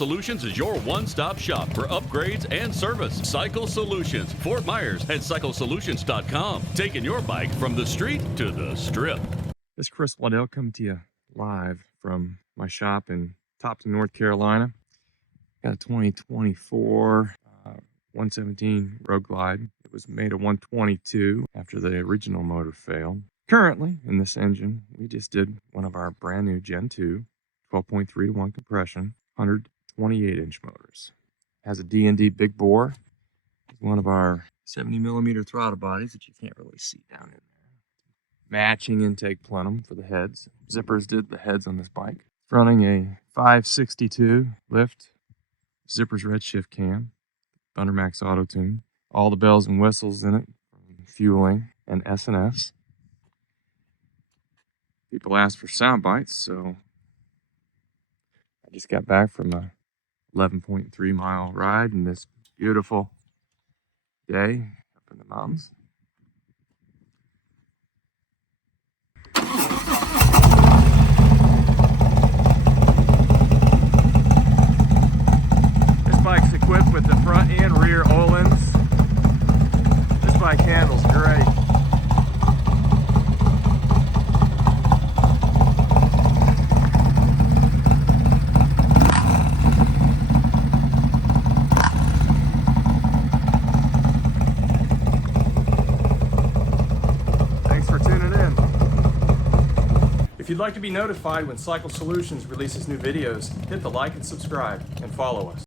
Solutions is your one-stop shop for upgrades and service. Cycle Solutions, Fort Myers, and CycleSolutions.com. Taking your bike from the street to the strip. This is Chris Waddell coming to you live from my shop in Topton, North Carolina. Got a 2024 117 Road Glide. It was made of 122 after the original motor failed. Currently, in this engine, we just did one of our brand new Gen 2, 12.3 to 1 compression, 128-inch motors. Has a D&D big bore. One of our 70mm throttle bodies that you can't really see down in there. Matching intake plenum for the heads. Zippers did the heads on this bike. Running a 562 lift, Zippers redshift cam, Thundermax auto tune. All the bells and whistles in it, fueling and S&S. People asked for sound bites, so I just got back from a 11.3 mile ride in this beautiful day up in the mountains. This bike's equipped with the front and rear Öhlins. This bike handles great. If you'd like to be notified when Cycle Solutions releases new videos, hit the like and subscribe and follow us.